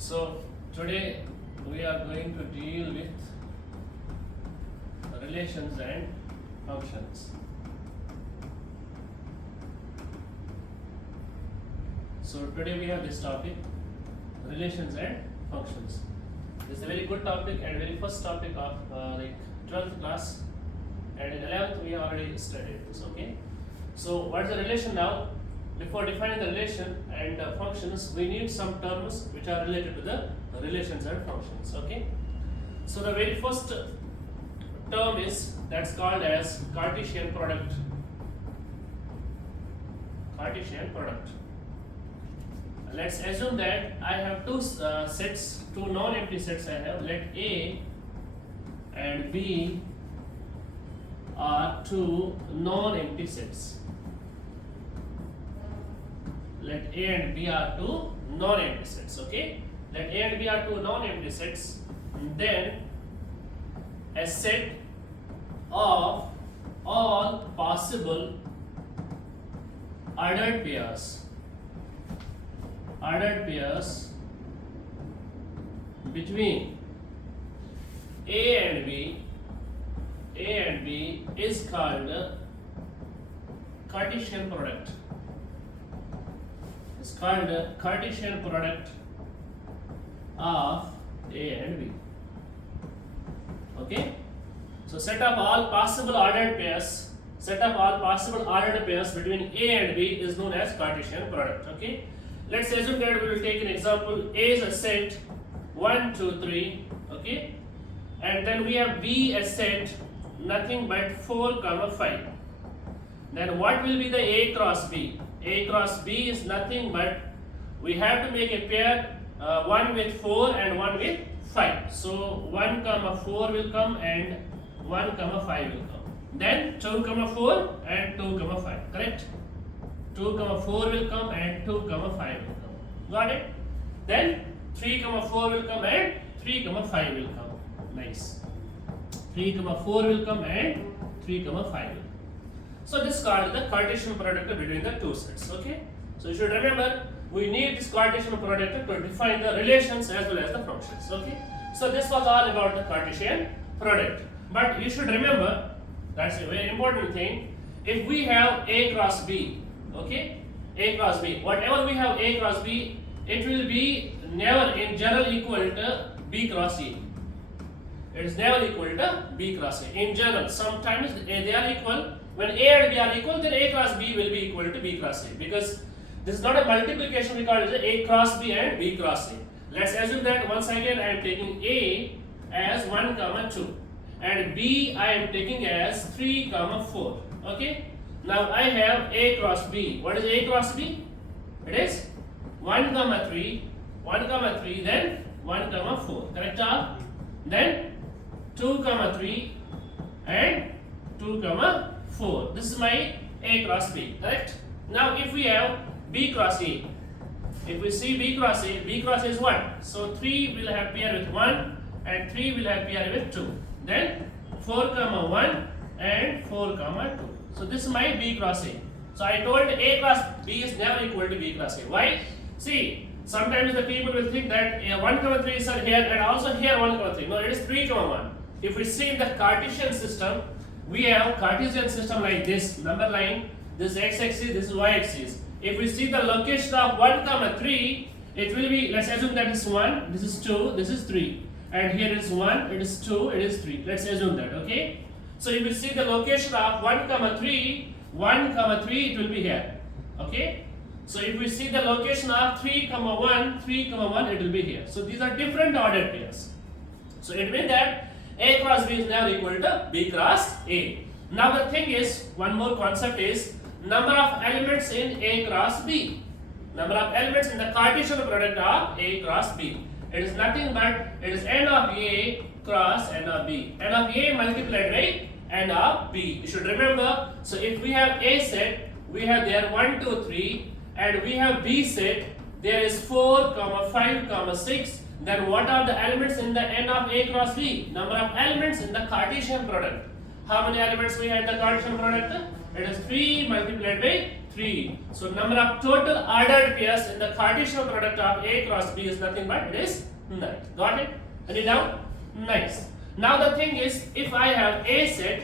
So today we are going to deal with relations and functions. So today we have this topic, relations and functions. This is a very good topic and very first topic of 12th class, and in 11th we have already studied this. Okay. So what is the relation now? Before defining the relation and functions, we need some terms which are related to the relations and functions. Okay. So the very first term is that's called as Cartesian product. Cartesian product. Let's assume that I have two sets, two non-empty sets I have. Let A and B are two non-empty sets. Let A and B are two non-empty sets. Okay. Let A and B are two non-empty sets. Then a set of all possible ordered pairs between A and B is called Cartesian product. It's called the Cartesian product of A and B. Okay. So set of all possible ordered pairs between A and B is known as Cartesian product. Okay. Let's assume that we will take an example. A is a set 1, 2, 3. Okay. And then we have B a set nothing but 4, 5. Then what will be the A cross B? A cross B is nothing but we have to make a pair, one with 4 and one with 5. So 1, 4 will come and 1, 5 will come. Then 2, 4 and 2, 5. Correct? 2, 4 will come and 2, 5 will come. Got it? Then 3, 4 will come and 3, 5 will come. Nice. 3, 4 will come and 3, 5 will come. So this is called the Cartesian product between the two sets. Okay. So you should remember we need this Cartesian product to define the relations as well as the functions. Okay. So this was all about the Cartesian product. But you should remember, that's a very important thing. If we have A cross B, okay, A cross B, whatever we have A cross B, it will be never in general equal to B cross A. It is never equal to B cross A. In general, sometimes they are equal. When A and B are equal, then A cross B will be equal to B cross A, because this is not a multiplication, we call it A cross B and B cross A. Let's assume that once again I am taking A as 1, 2 and B I am taking as 3, 4. Okay. Now I have A cross B. What is A cross B? It is 1, 3, 1, 3, then 1, 4. Correct? Then 2, 3 and 2, 4. This is my A cross B. Correct? Now if we have B cross A, if we see B cross A is 1. So 3 will have pair with 1 and 3 will have pair with 2. Then 4, 1 and 4, 2. So this is my B cross A. So I told A cross B is never equal to B cross A. Why? See, sometimes the people will think that 1, 3 is here and also here 1, 3. No, it is 3, 1. If we see in the Cartesian system, we have Cartesian system like this, number line, this is x-axis, this is y-axis. If we see the location of 1, 3, it will be, let's assume that is 1, this is 2, this is 3. And here is 1, it is 2, it is 3. Let's assume that, okay? So if we see the location of 1, 3, it will be here. Okay? So if we see the location of 3, 1, it will be here. So these are different ordered pairs. So it means that A cross B is never equal to B cross A. Now the thing is, one more concept is number of elements in A cross B. Number of elements in the Cartesian product of A cross B. It is nothing but it is n of A cross n of B. N of A multiplied by n of B. You should remember. So if we have A set, we have there 1, 2, 3, and we have B set, there is 4, 5, 6. Then what are the elements in the n of A cross B? Number of elements in the Cartesian product. How many elements we have in the Cartesian product? It is 3 multiplied by 3. So number of total ordered pairs in the Cartesian product of A cross B is nothing but it is 9. Got it? Any doubt? Nice. Now the thing is, if I have A set,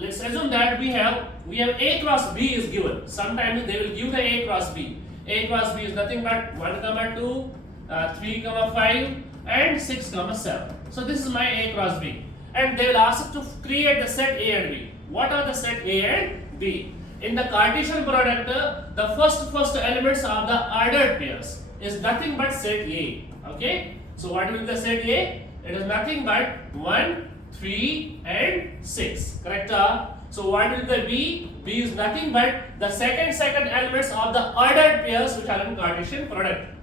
let's assume that we have A cross B is given. Sometimes they will give the A cross B. A cross B is nothing but 1, 2, 3, 5 and 6, 7. So this is my A cross B. And they will ask to create the set A and B. What are the set A and B? In the Cartesian product, the first elements of the ordered pairs is nothing but set A. Okay? So what will be the set A? It is nothing but 1, 3 and 6. Correct? So what will the B? B is nothing but the second elements of the ordered pairs which are in Cartesian product.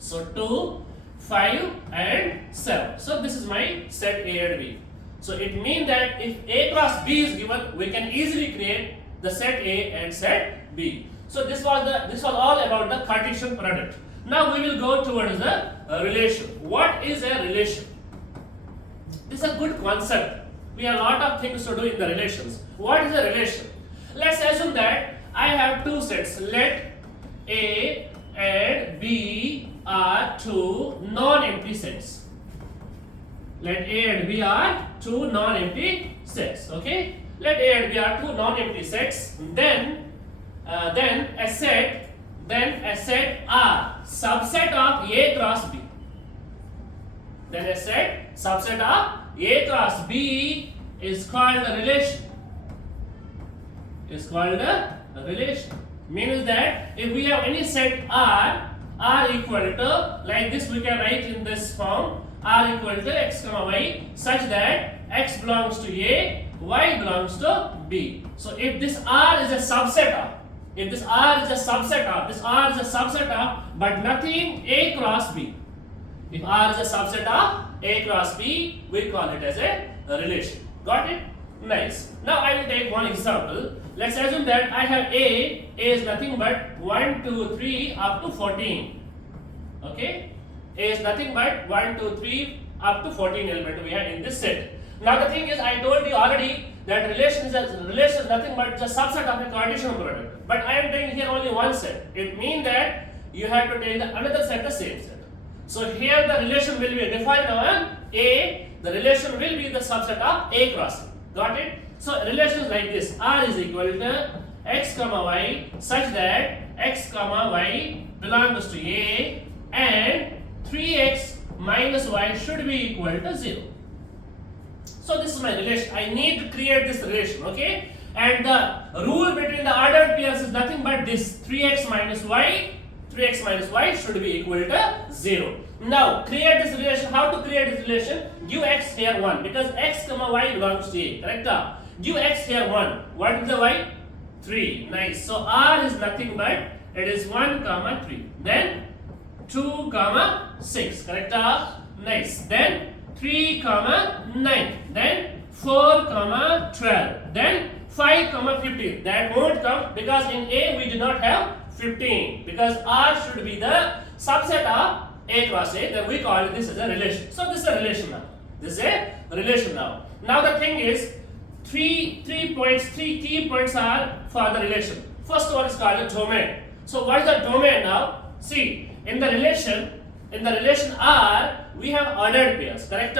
So 2, 5 and 7. So this is my set A and B. So it means that if A cross B is given, we can easily create the set A and set B. So this was all about the Cartesian product. Now we will go towards the relation. What is a relation? This is a good concept. We have a lot of things to do in the relations. What is a relation? Let's assume that I have two sets. Let A and B are two non-empty sets. Let A and B are two non-empty sets. Okay? Let A and B are two non-empty sets. Then a set R, subset of A cross B. Then a set subset of A cross B is called a relation. Is called a relation. Means that if we have any set R equal to, like this we can write in this form, R equal to x comma y, such that x belongs to A, y belongs to B. So if this R is a subset of, this R is a subset of, but nothing A cross B. If R is a subset of A cross B, we call it as a relation. Got it? Nice. Now I will take one example. Let's assume that I have A is nothing but 1, 2, 3 up to 14. Okay? A is nothing but 1, 2, 3 up to 14 element we have in this set. Now the thing is, I told you already that relation is nothing but the subset of a Cartesian product. But I am taking here only one set. It means that you have to take another set, the same set. So here the relation will be defined on A. The relation will be the subset of A cross. Got it? So relation is like this. R is equal to x comma y such that x comma y belongs to A and 3x minus y should be equal to 0. So this is my relation. I need to create this relation. Okay? And the rule between the ordered pairs is nothing but this 3x minus y should be equal to 0. Now create this relation. How to create this relation? Give x here 1 because x comma y belongs to A. Correct? Give x here 1. What is the y? 3. Nice. So R is nothing but it is 1 comma 3. Then 2 comma 6. Correct? Nice. Then 3 comma 9. Then 4 comma 12. Then 5 comma 15. That won't come because in A we do not have 15 because R should be the subset of A cross A. Then we call this as a relation. So this is a relation now. This is a relation now. Now the thing is, three key points are for the relation. First one is called a domain. So what is the domain now? See, in the relation R, we have ordered pairs. Correct?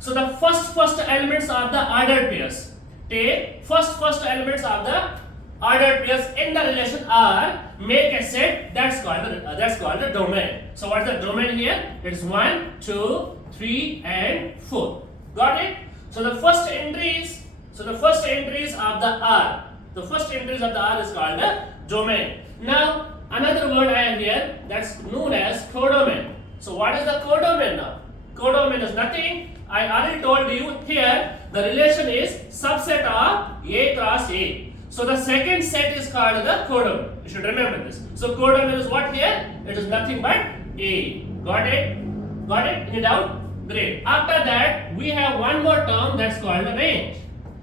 So the first elements of the ordered pairs. Take first elements of the ordered pairs in the relation R, make a set that's called the domain. So what is the domain here? It's 1, 2, 3 and 4. Got it? So the first entries of the R. The first entries of the R is called the domain. Now another word I have here that's known as codomain. So what is the codomain now? Codomain is nothing. I already told you here the relation is subset of A cross A. So the second set is called the codomain. You should remember this. So codomain is what here? It is nothing but A. Got it? Got it? Any doubt? Great. After that, we have one more term that's called a range.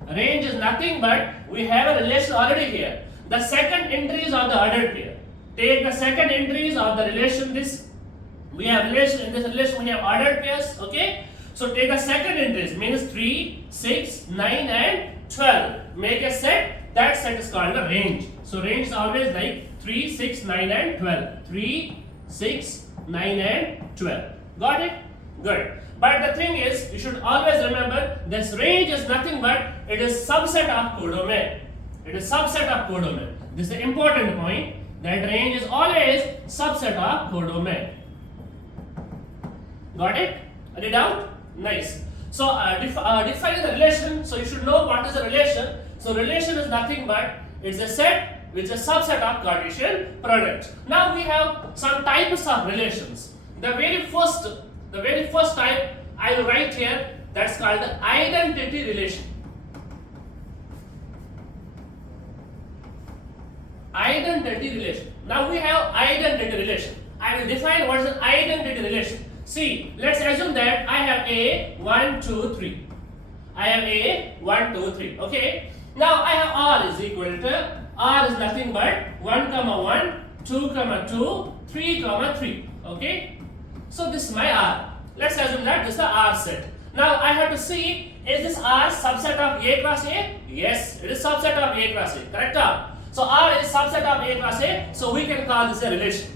Range is nothing but we have a relation already here. The second entries of the ordered pair. Take the second entries of the relation. We have relation in this relation. We have ordered pairs. Okay. So take the second entries means 3, 6, 9 and 12. Make a set. That set is called a range. So range is always like 3, 6, 9 and 12. 3, 6, 9 and 12. Got it? Good. But the thing is, you should always remember this range is nothing but it is subset of codomain. It is subset of codomain. This is the important point, that range is always subset of codomain. Got it? Any doubt? Nice. So defining the relation, so you should know what is the relation. So relation is nothing but it's a set which is a subset of Cartesian product. Now we have some types of relations. The very first type I will write here, that's called the identity relation. Identity relation. Now we have identity relation. I will define what is an identity relation. See, let's assume that I have A 1, 2, 3. I have A 1, 2, 3. Okay. Now I have R is equal to R is nothing but 1, 1, 2, 2, 3, 3. Okay. So this is my R. Let's assume that this is the R set. Now I have to see, is this R subset of A cross A? Yes, it is subset of A cross A. Correct? So R is subset of A cross A. So we can call this a relation.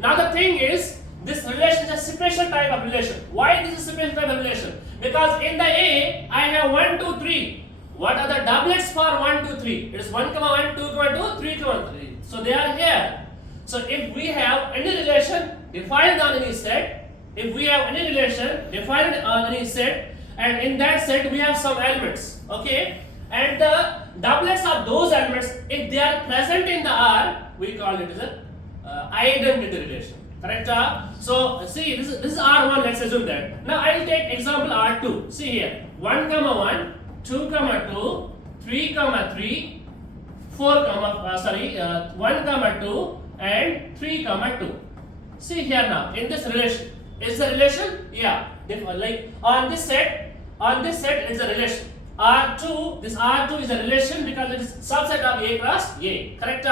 Now the thing is, this relation is a special type of relation. Why this is a special type of relation? Because in the A, I have 1, 2, 3. What are the doublets for 1, 2, 3? It is 1, 1, 2, 2, 3, 3. So they are here. So if we have any relation defined on any set, and in that set we have some elements, okay? And the doublets of those elements, if they are present in the R, we call it as a identity relation. Correct? So see, this is R1. Let's assume that. Now I will take example R2. See here, 1, 1, 2, 2, 3, 3, 4, 1, 2, and 3, 2. See here now, in this relation, is the relation? Yeah. Like on this set it's a relation. R2, this R2 is a relation because it is subset of A cross A. Correct?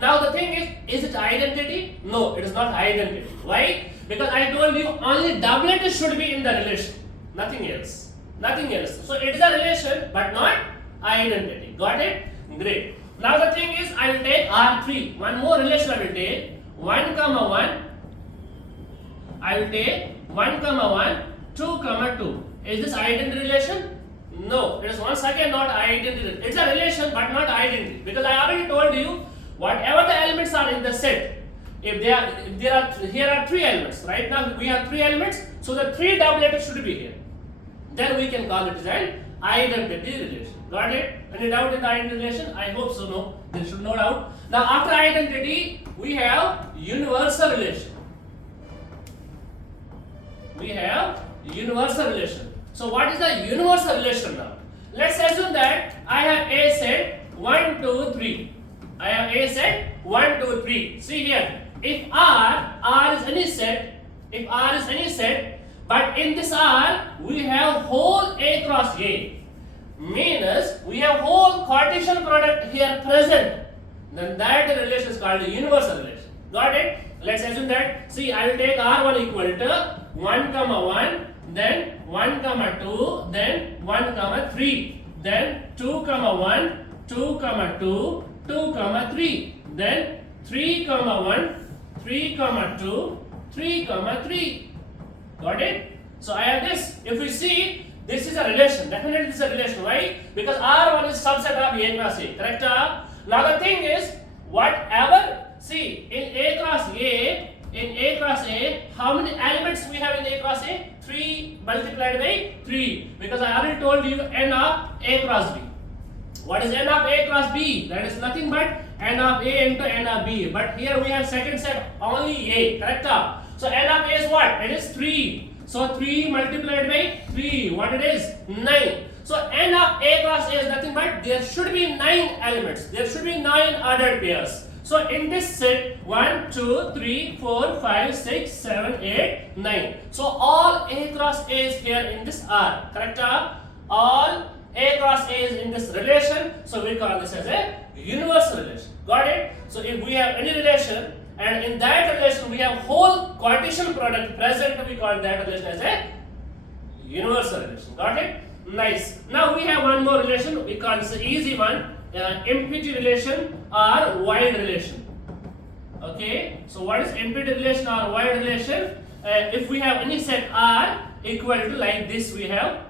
Now the thing is it identity? No, it is not identity. Why? Because I told you only doublet should be in the relation. Nothing else. Nothing else. So it is a relation but not identity. Got it? Great. Now the thing is, I will take R3. One more relation I will take. 1, 1. I will take 1, 1, 2, 2. Is this identity relation? No, it is once again not identity. It's a relation but not identity. Because I already told you, whatever the elements are in the set, here are 3 elements. Right now we have 3 elements, so the 3 doublets should be here. Then we can call it as an identity relation. Got it? Any doubt in the identity relation? I hope so. No, there should no doubt. Now after identity, we have universal relation. So what is the universal relation now? Let's assume that I have A set 1, 2, 3. I have A set 1, 2, 3. See here, if R is any set, but in this R we have whole A cross A, means we have whole Cartesian product here present, then that relation is called a universal relation. Got it? Let's assume that. See, I will take R1 equal to 1, 1, then 1, 2, then 1, 3, then 2, 1, 2, 2, 2, 3, then 3, 1, 3, 2, 3, 3. Got it? So I have this. If we see, this is a relation. Definitely this is a relation. Why? Because R1 is subset of A cross A. Correct? Now the thing is, whatever, see, in A cross A, how many elements we have in A cross A? 3 multiplied by 3. Because I already told you n of A cross B. What is n of A cross B? That is nothing but n of A into n of B. But here we have second set only A. Correct? So n of A is what? It is 3. So 3 multiplied by 3. What it is? 9. So n of A cross A is nothing but there should be 9 elements. There should be 9 ordered pairs. So in this set, 1, 2, 3, 4, 5, 6, 7, 8, 9. So all A cross A is here in this R. Correct? All A cross A is in this relation. So we call this as a universal relation. Got it? So if we have any relation and in that relation we have whole Cartesian product present, we call that relation as a universal relation. Got it? Nice. Now we have one more relation. We call this an easy one. empty relation or void relation. Okay, so what is empty relation or void relation? If we have any set R equal to like this we have,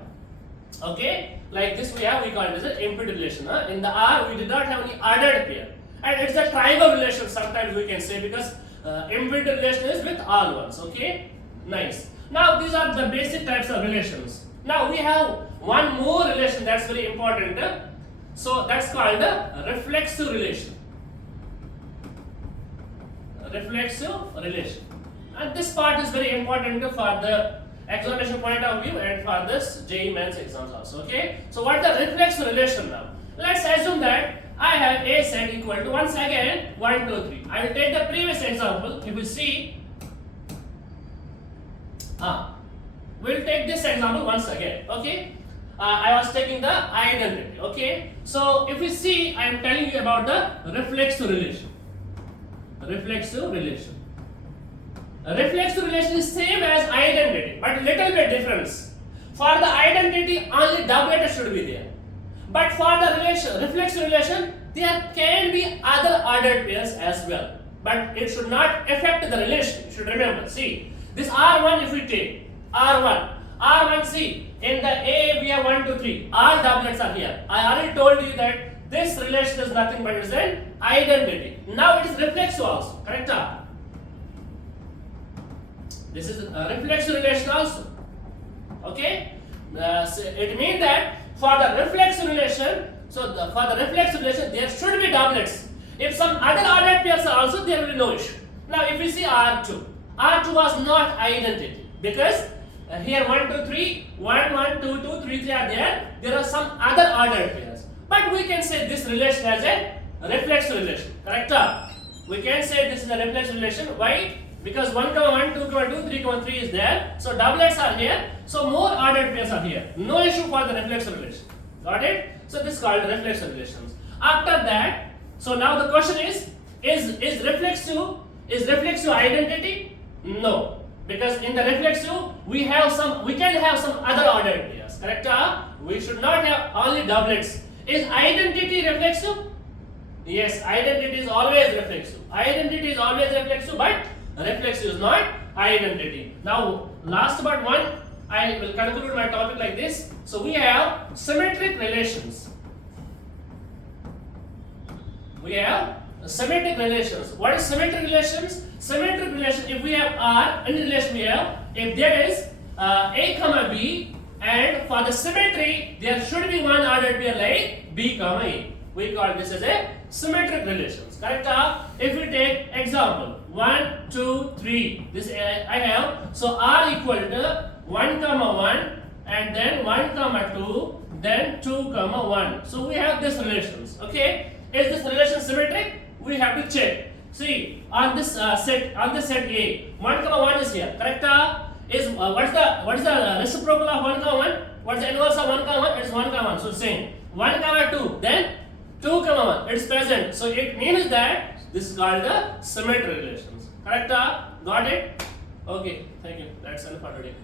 okay, like this we have, we call it as an empty relation. In the R we did not have any ordered pair, and it's a triangle relation sometimes we can say, because empty relation is with all ones. Okay, nice. Now these are the basic types of relations. Now we have one more relation that's very important. So that's called a reflexive relation. Reflexive relation, and this part is very important for the examination point of view and for this JEE Mains exams also. Okay, so what is the reflexive relation now? Let's assume that I have a set equal to, once again, 1, 2, 3. I will take the previous example. If you see, we'll take this example once again. Okay, I was taking the identity. Okay, so if you see, I am telling you about the reflexive relation. Reflexive relation. A reflexive relation is same as identity, but little bit difference. For the identity, only doublet should be there. But for the relation, reflexive relation, there can be other ordered pairs as well. But it should not affect the relation. You should remember. See, this R1 if we take, R1, see, in the A we have 1, 2, 3. All doublets are here. I already told you that this relation is nothing but is an identity. Now it is reflexive also, correct? This is a reflexive relation also. Okay? So it means that for the reflexive relation, for the reflexive relation there should be doublets. If some other ordered pairs are also, there will be no issue. Now if we see R2, R2 was not identity, because here 1, 2, 3, 1, 1, 2, 2, 3, 3 are there. There are some other ordered pairs. But we can say this relation as a reflexive relation, correct? We can say this is a reflexive relation. Why? Because 1, 1, 2, 2, 3, 3 is there. So doublets are here. So more ordered pairs are here. No issue for the reflexive relation. Got it? So this is called reflexive relations. After that, so now the question is reflexive identity? No. Because in the reflexive we can have some other ordered pairs, correct? We should not have only doublets. Is identity reflexive? Yes, identity is always reflexive. Identity is always reflexive, but reflexive is not identity. Now, last but one, I will conclude my topic like this. So we have symmetric relations. We have symmetric relations. What is symmetric relations? Symmetric relation, if we have R, any relation we have, if there is A comma B, and for the symmetry, there should be one ordered pair like B comma A. We call this as a symmetric relations. Correct? If we take example 1, 2, 3, this I have. So R equal to 1 comma 1, and then 1 comma 2, then 2 comma 1. So we have this relations. Okay? Is this relation symmetric? We have to check. See, on this set A, 1 comma 1 is here. Correct? What is the reciprocal of 1 comma 1? What is the inverse of 1 comma 1? It is 1 comma 1. So same. 1 comma 2, then 2 comma 1. It is present. So it means that this is called the symmetric relations. Correct? Got it? Okay. Thank you. That's enough for today.